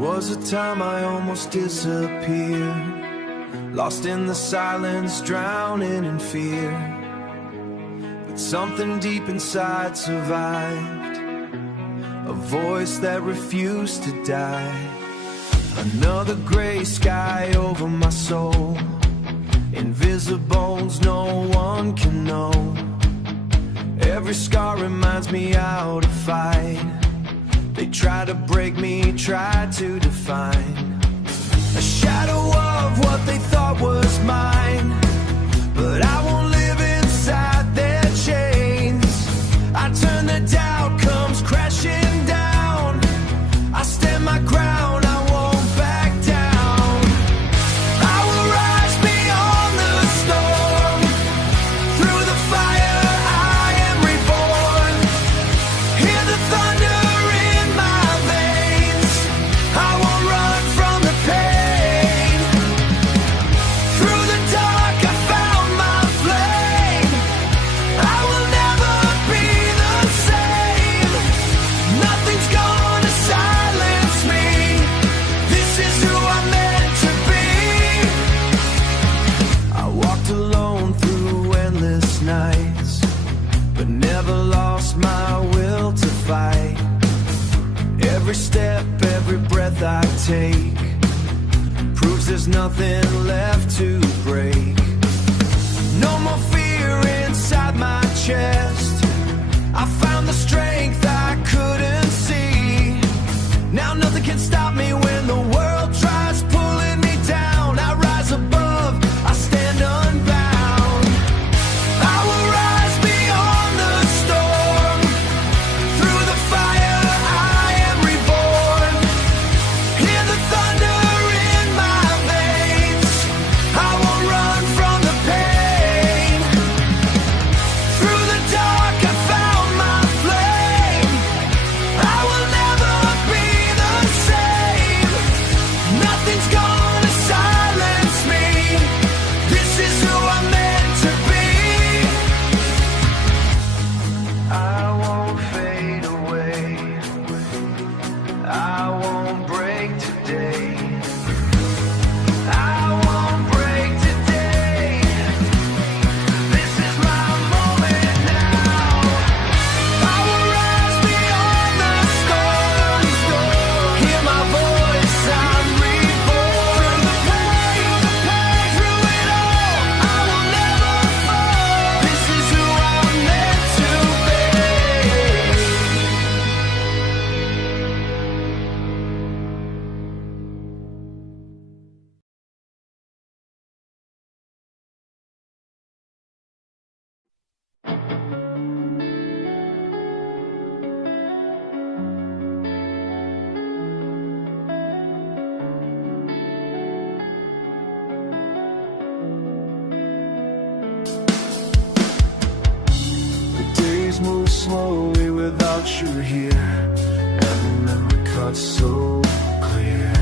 was a time I almost disappeared, lost in the silence, drowning in fear. But something deep inside survived, a voice that refused to die. Another gray sky over my soul, invisibles no one can know. Every scar reminds me how to fight. They try to break me, try to define a shadow of what they thought was mine. But I won't live inside their chains. I turn, the doubt comes crashing down. I stand my ground, I won't back down. I will rise beyond the storm. Through the fire I am reborn. Hear the thunder in my veins. I won't run from the pain. Through the dark I found my flame. I will never be the same. Nothing's gonna silence me. This is who I'm meant to be. I walked alone through endless nights, but never lost my will to fight. Every step, every breath I take proves there's nothing left to break. No more fear inside my chest. I found the strength I couldn't see. Now nothing can stop me when the world tries pulling me down. I rise above, I stand unbound. I will rise beyond the storm. Through the fire I am reborn. Hear the thunder in my veins. I won't run from the pain. Through the dark I found my flame. I will never be the same. Nothing's gonna silence me. This is who I'm meant to be. I won't fade away. I won't break today. I won't break today. This is my moment now. I will rise beyond the storm. Hear my voice, I'm reborn. Through the pain, through it all, I will never fall. This is who I'm meant to be. The days move slowly without you here. Every memory cuts so clear.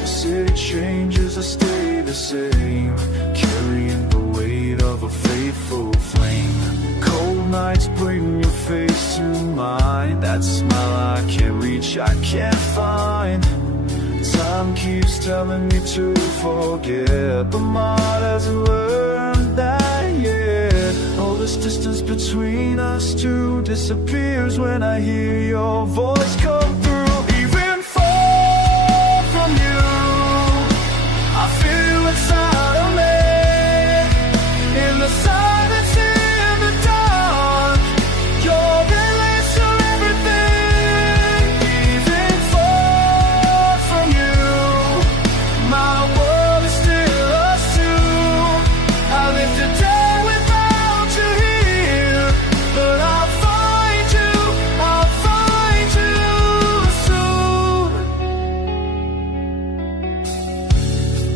The city changes, I stay the same, carrying the weight of a faithful flame. Cold nights bring your face to mine. That smile I can't reach, I can't find. Time keeps telling me to forget, but my heart hasn't learned that yet. All this distance between us two disappears when I hear your voice come through. Even far from you, I feel inside of me. In the silence, in the dark, your release of everything. Even far from you, my world is still us two. I lived a day without you here, but I'll find you soon.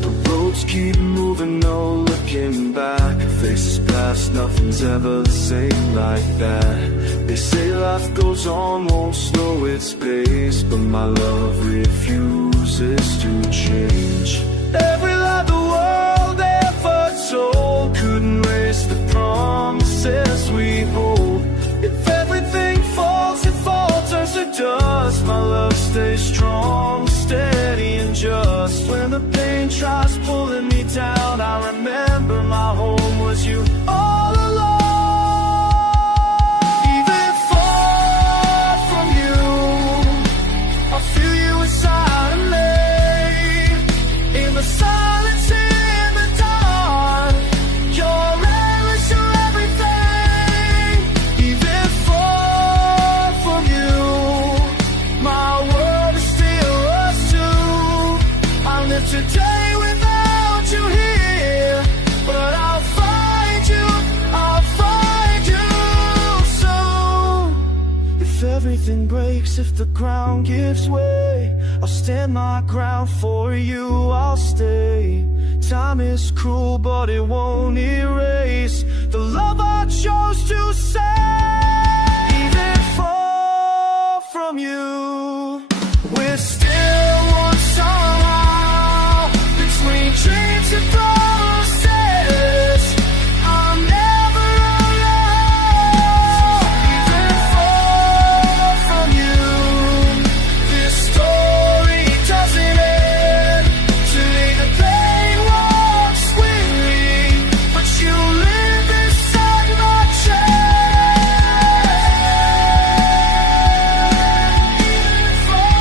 The roads keep moving, no looking back. Faces past, nothing's ever the same like that. They say life goes on, won't slow its pace, but my love refuses to change. Every lie the world ever told couldn't erase the promises we hold. If everything falls, it falters to dust. My love stays strong, stays the pain tries pulling me down, I remember my home was you all along. Even far from you, I feel you inside of me. In the silence, in the dark, your endless, your everything. Even far from you, my world is still us two. I live today without you here, but I'll find you soon. If everything breaks, if the ground gives way, I'll stand my ground for you, I'll stay. Time is cruel, but it won't erase the love I chose to say. Even far from you, we're still one somehow. Between dreams and promises, I'm never alone. Even far from you, this story doesn't end. Today the pain walks with me, but you live inside my chest. Even far,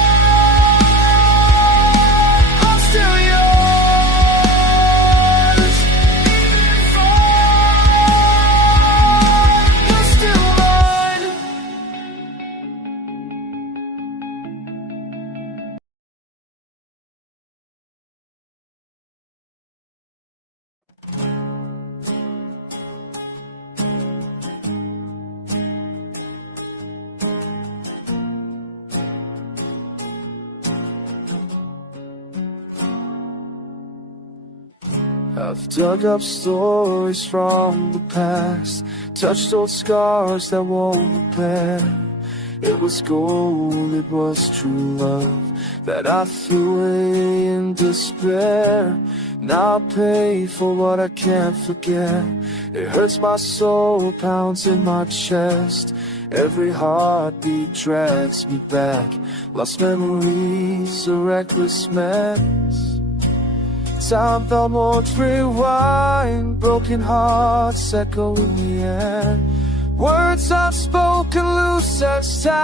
I'm still yours. Even far, you're still mine. I've dug up stories from the past, touched old scars that won't repair. It was gold, it was true love that I threw away in despair. Now I pay for what I can't forget. It hurts my soul, pounds in my chest. Every heartbeat drags me back. Lost memories, a reckless mess. Time thou won't rewind, broken hearts echo in the air. Words I've spoken lose such time.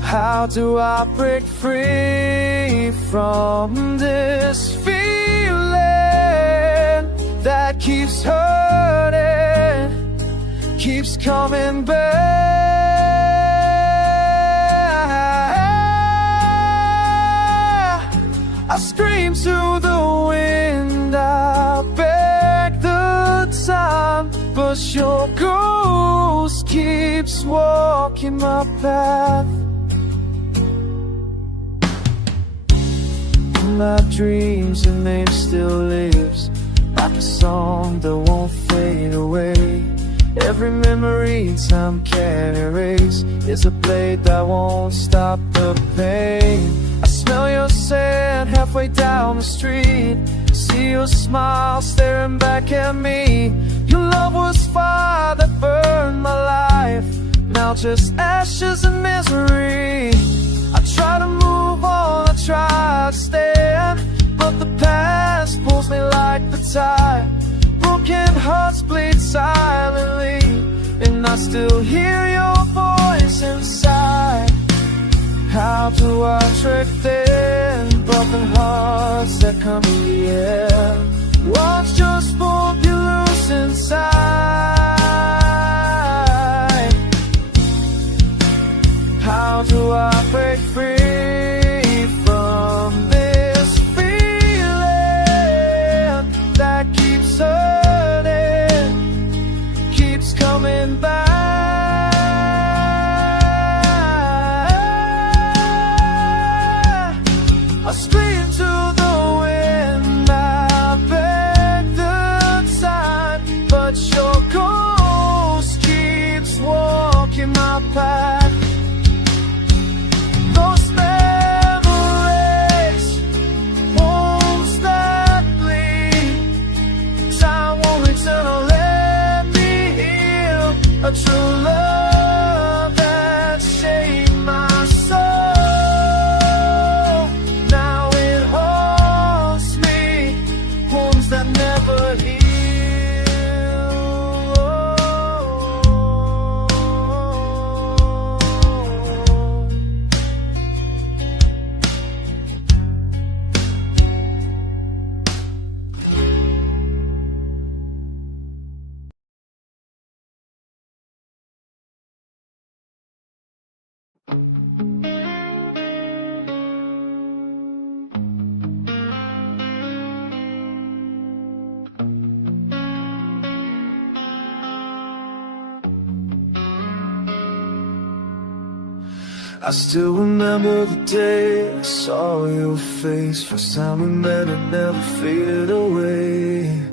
How do I break free from this feeling that keeps hurting, keeps coming back? I scream to the wind, I beg the time, but your ghost keeps walking my path. In my dreams, your name still lives, like a song that won't fade away. Every memory time can erase is a blade that won't stop the pain. I smell your sand halfway down the street, see your smile staring back at me. Your love was fire that burned my life, now just ashes and misery. I try to move on, I try to stand, but the past pulls me like the tide. Broken hearts bleed silently, and I still hear your voice inside. How do I trick them broken hearts that come in the air? Watch just pull you loose inside. How do I break free from this feeling that keeps hurting, keeps coming back? I scream to the wind, I beg the time, but your ghost keeps walking my path. Those memories won't stop bleed. Time won't return or let me heal a true love that shaped my soul. I still remember the day I saw your face. First time we met, it never faded away.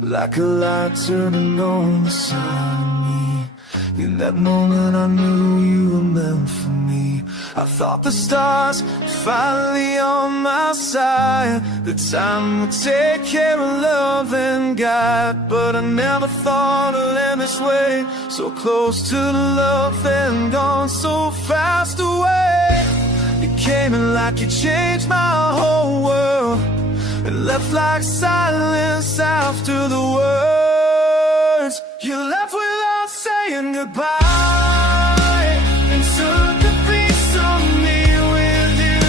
Like a light turning on inside of me. In that moment I knew you were meant for me. I thought the stars were finally on my side. The time would take care of love and guide. But I never thought it'd end this way. So close to the love and gone so fast away. You came in like you changed my whole world. And left like silence after the words. You left without saying goodbye. And took a piece of me with you.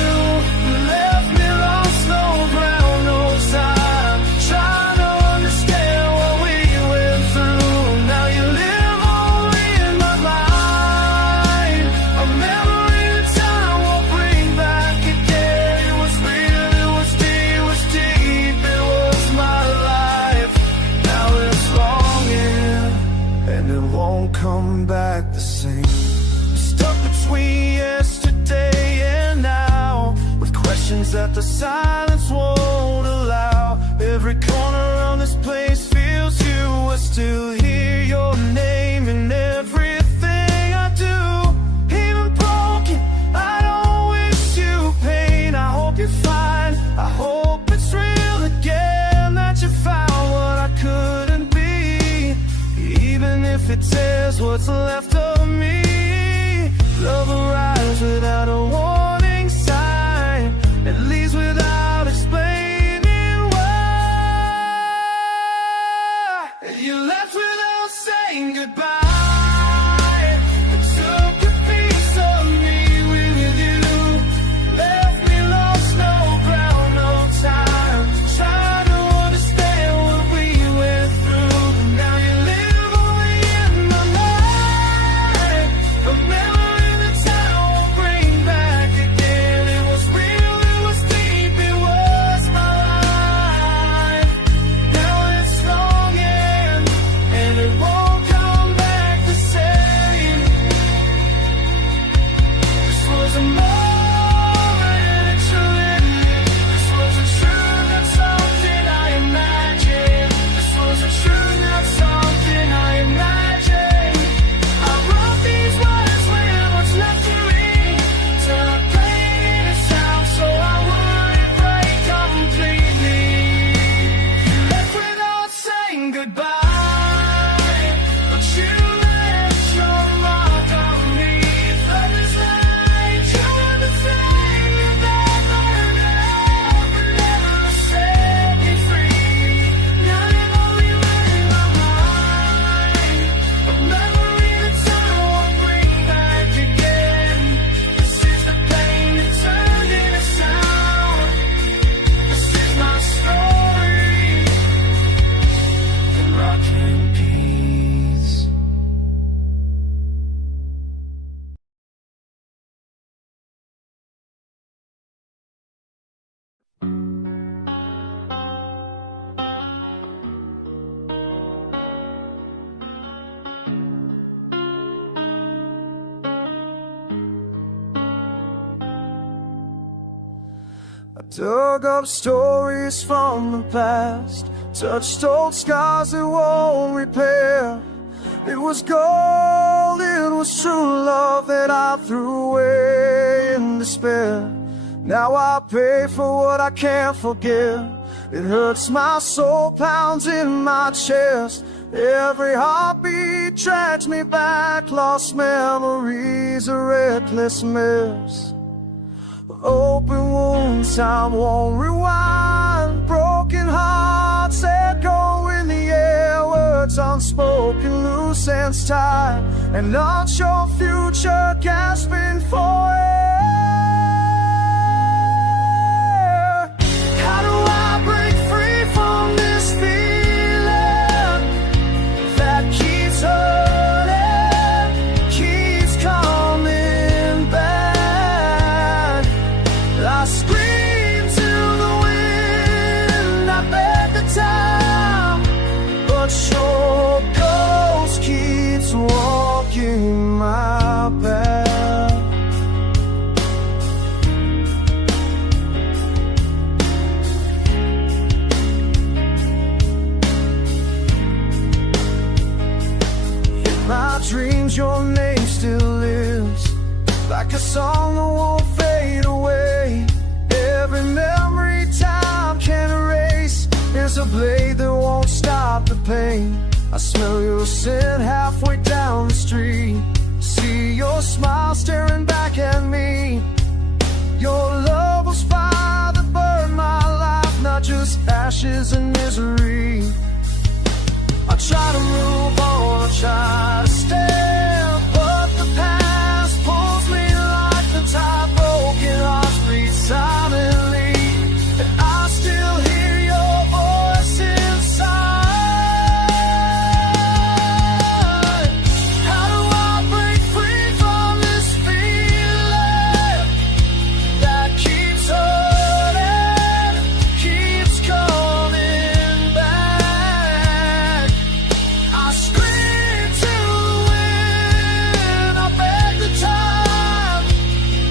You left me lost, no ground, no time. Trying to understand what we went through. Now you live only in my mind. A memory that time won't bring back again. It was real, it was deep, it was deep. It was my life. Now it's longing, and it won't come back the same. I'm stuck between yesterday and now, with questions that the silence won't allow. Every corner of this place feels you. I still hear your name in everything I do. Even broken, I don't wish you pain. I hope you're fine, I hope it's real again. That you found what I couldn't be. Even if it tears what's left of me. Love arrives without a warning sign. It leaves without explaining why. You left without saying goodbye. I took a piece of me with you. Left me lost, no ground, no time. Trying to understand what we went through. Now you live only in my mind. A memory that time won't bring back again. It was real, it was deep, it was my life. Now it's longing, and it won't come back the same. This was a moment, actually. This wasn't true, not something I imagined. This wasn't true, not something I imagined. I wrote these words when what's left of me. Till I played it sound so I wouldn't break completely. You left without saying goodbye, but you left your mark on me. Felt as like you were the thing that burned out but never set me free. Now you're only in my mind. A memory that time won't bring back again. This is the pain that turned into sound. This is my story. And rock in peace. I dug up stories from the past, touched old scars that won't repair. It was gold, it was true love that I threw away in despair. Now I pay for what I can't forgive. It hurts my soul, pounds in my chest. Every heartbeat drags me back, lost memories, a reckless mess. Open wounds, time won't rewind. Broken hearts echo in the air. Words unspoken, loose ends tied. An unsure future gasping for air. How do I break free from this feeling that keeps hurting, keeps coming back? my dreams your name still lives, like a song that won't fade away. Every memory time can erase is a blade that won't stop the pain. I smell your scent halfway down the street, see your smile staring back at me. Your love was fire that burned my life, not just ashes and misery. I try to move on, I try to stand, but the past pulls me like the tide. Broken hearts bleed silently, and I still hear your voice inside. How do I break free from this feeling that keeps hurting, keeps coming back? I scream to the wind, I beg the time,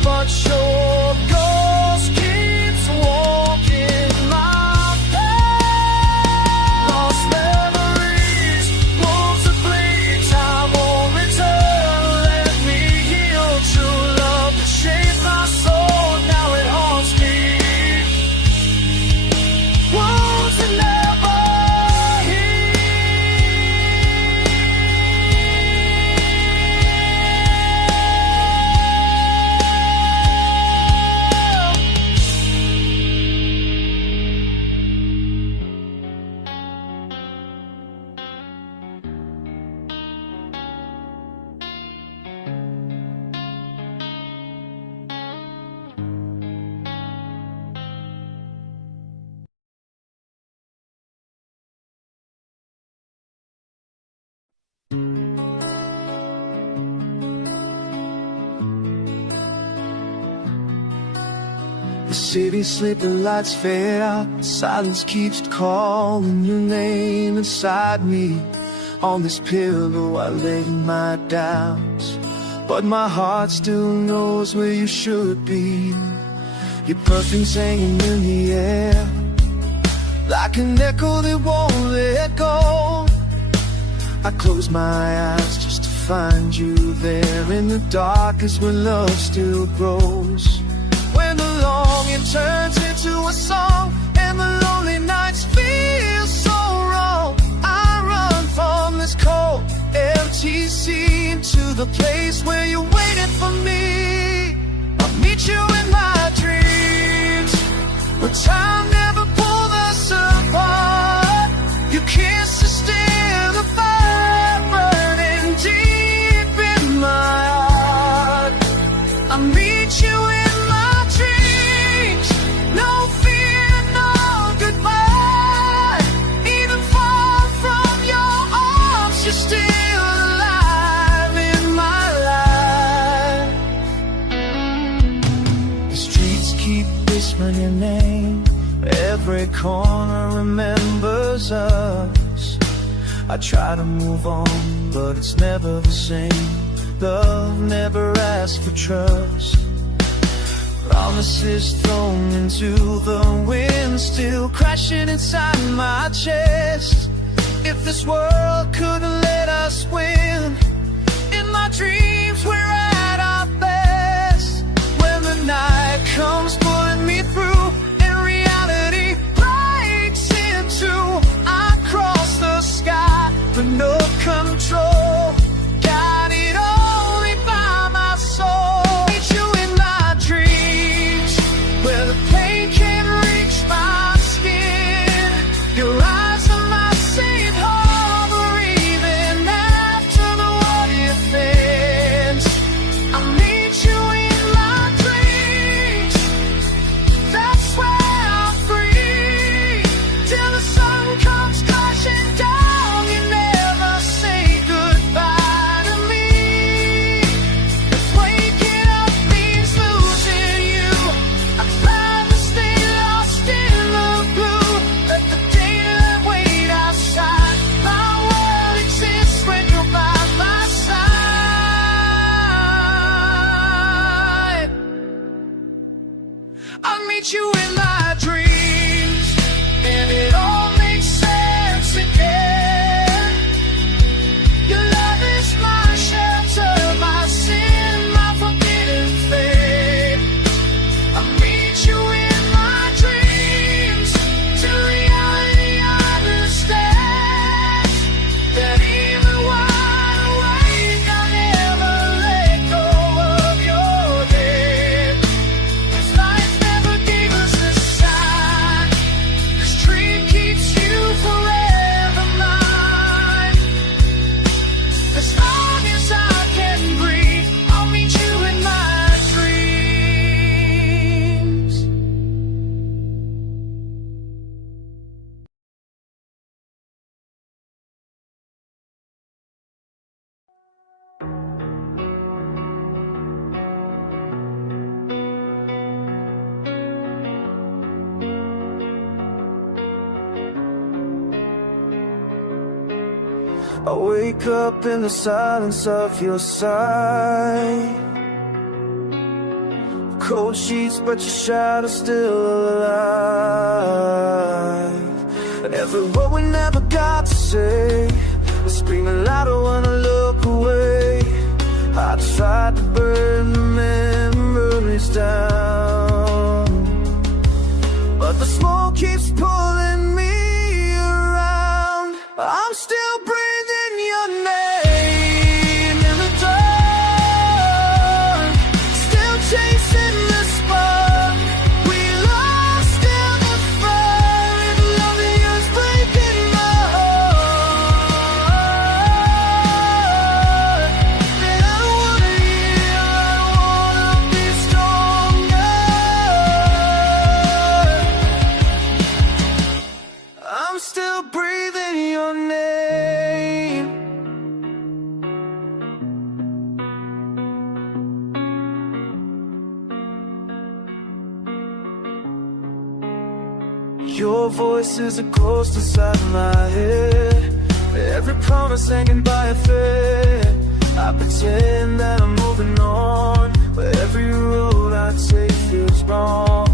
but your ghost keeps walking my path. Lost memories, wounds that bleed, time won't return. Let me heal true love that shaped my soul, now it haunts me. Wounds that never The city's sleeping lights fade out, silence keeps calling your name inside me. On this pillow I lay my doubts, but my heart still knows where you should be. Your perfume's hanging in the air, like an echo that won't let go. I close my eyes just to find you there, in the dark is where love still grows. When the longing turns into a song and the lonely nights feel so wrong, I run from this cold, empty sea to the place where you waited for me. I'll meet you in my dreams, but time never pulled us apart. You kiss is still the fire burning deep in my heart. I'll meet you in your name, every corner remembers us. I try to move on, but it's never the same. Love never asks for trust. Promises thrown into the wind, still crashing inside my chest. If this world couldn't let us win, in my dreams we're at our best. When the night comes pulling me through and reality breaks in two, I cross the sky with no control, guided only by my soul. Meet you in my dreams, where the pain can't reach my skin. Your eyes are my safe harbor, even after the what if ends. I'll meet you in my dreams, that's where I'm free. Till the sun comes crashing down, you never say goodbye. I wake up in the silence of your sight. Cold sheets, but your shadow's still alive. And every word we never got to say is screaming louder when I look away. I tried to burn the memories down, but the smoke keeps pulling me around. I'm still breathing your name in the dark, still chasing the spark we lost in the fire. And loving you's breaking my heart. And I don't wanna hear, I wanna be stronger. I'm still breathing your name. Your voice is a ghost inside my head. Every promise hanging by a thread. I pretend that I'm moving on, but every road I take feels wrong.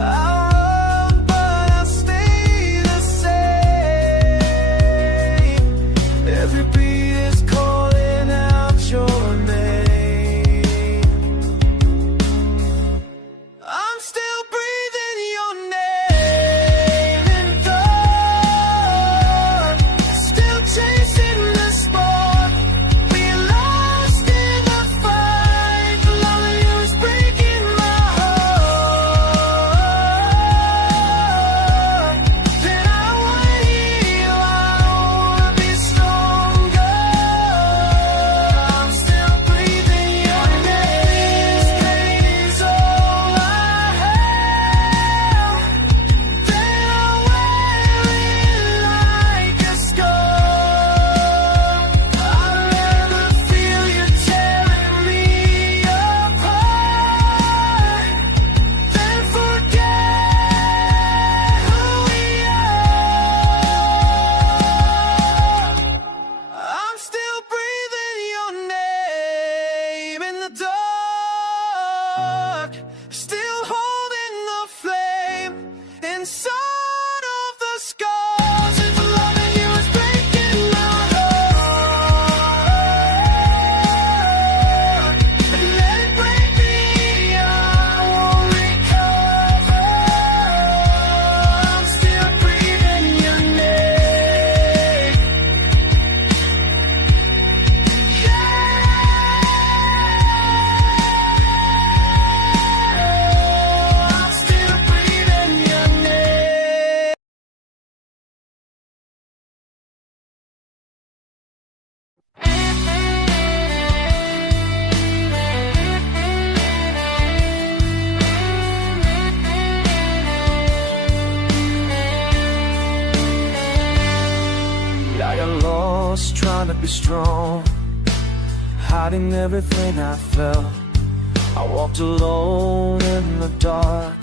I run, but I stay the same. Every beat is calling out your name. I'm still breathing your name in the dark, still chasing the spark we lost in the fight. The love of you is breaking my heart. Then I wanna heal, I wanna be stronger. I'm still breathing your name. This pain is all I have. Then I'll wear it like a scar. I'd rather feel you tearing me apart than forget who we are. I'm still breathing your name in the dark, still holding the flame inside of the scars. If loving you is breaking my heart, and let it break me, I won't recover. I'm still breathing your name. I'm still breathing your name. I got lost trying to be strong, hiding everything I felt. I walked alone in the dark,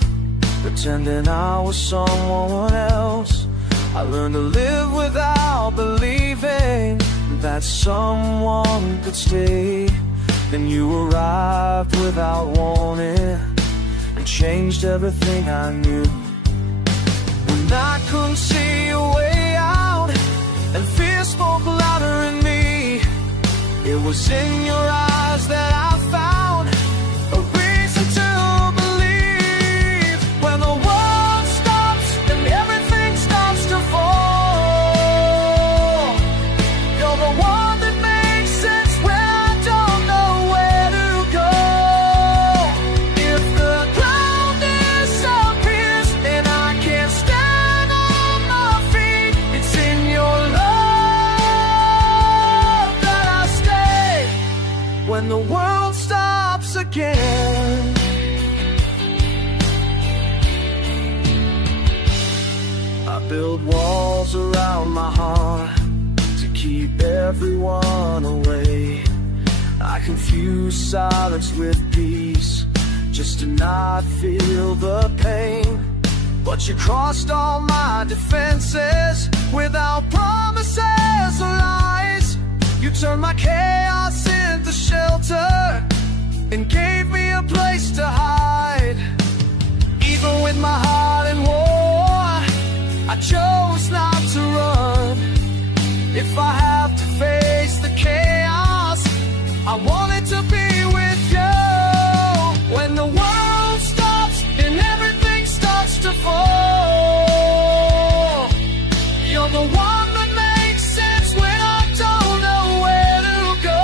pretending I was someone else. I learned to live without believing that someone could stay. Then you arrived without warning and changed everything I knew. When I couldn't see a way out and fear spoke louder in me, it was in your eyes that I found a reason to believe. When the world stops and everything starts to fall, you're the one that makes sense when I don't know where to go. If the cloud disappears and I can't stand on my feet, it's in your love that I stay. When the world stops again, I build walls around my heart to keep everyone away. I confuse silence with peace just to not feel the pain. But you crossed all my defenses without promises or lies. You turned my chaos into shelter and gave me a place to hide. Even with my heart in war, I chose not to run. If I have to face the chaos, I want it to be with you. When the world stops and everything starts to fall, you're the one that makes sense when I don't know where to go.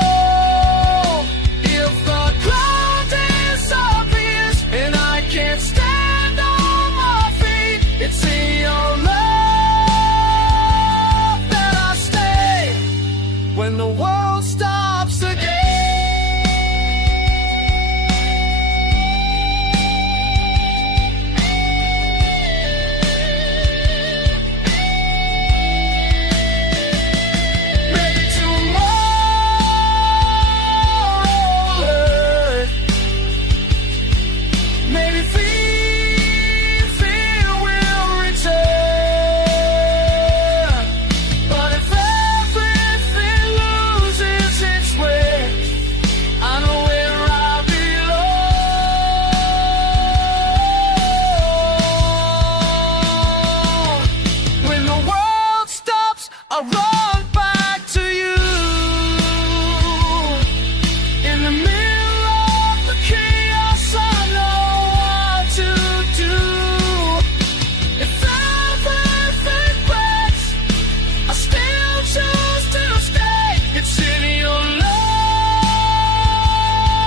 If the cloud disappears and I can't stand on my feet, it's in your love that I stay. When the world stops